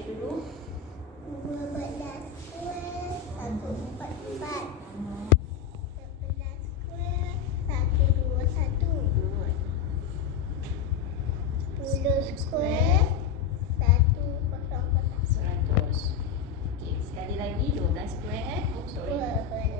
baca dulu. 12 square 144. 11 square 121. Good. 10 square 100. 100. Okey, sekali lagi 12 square. Oh, sorry. 12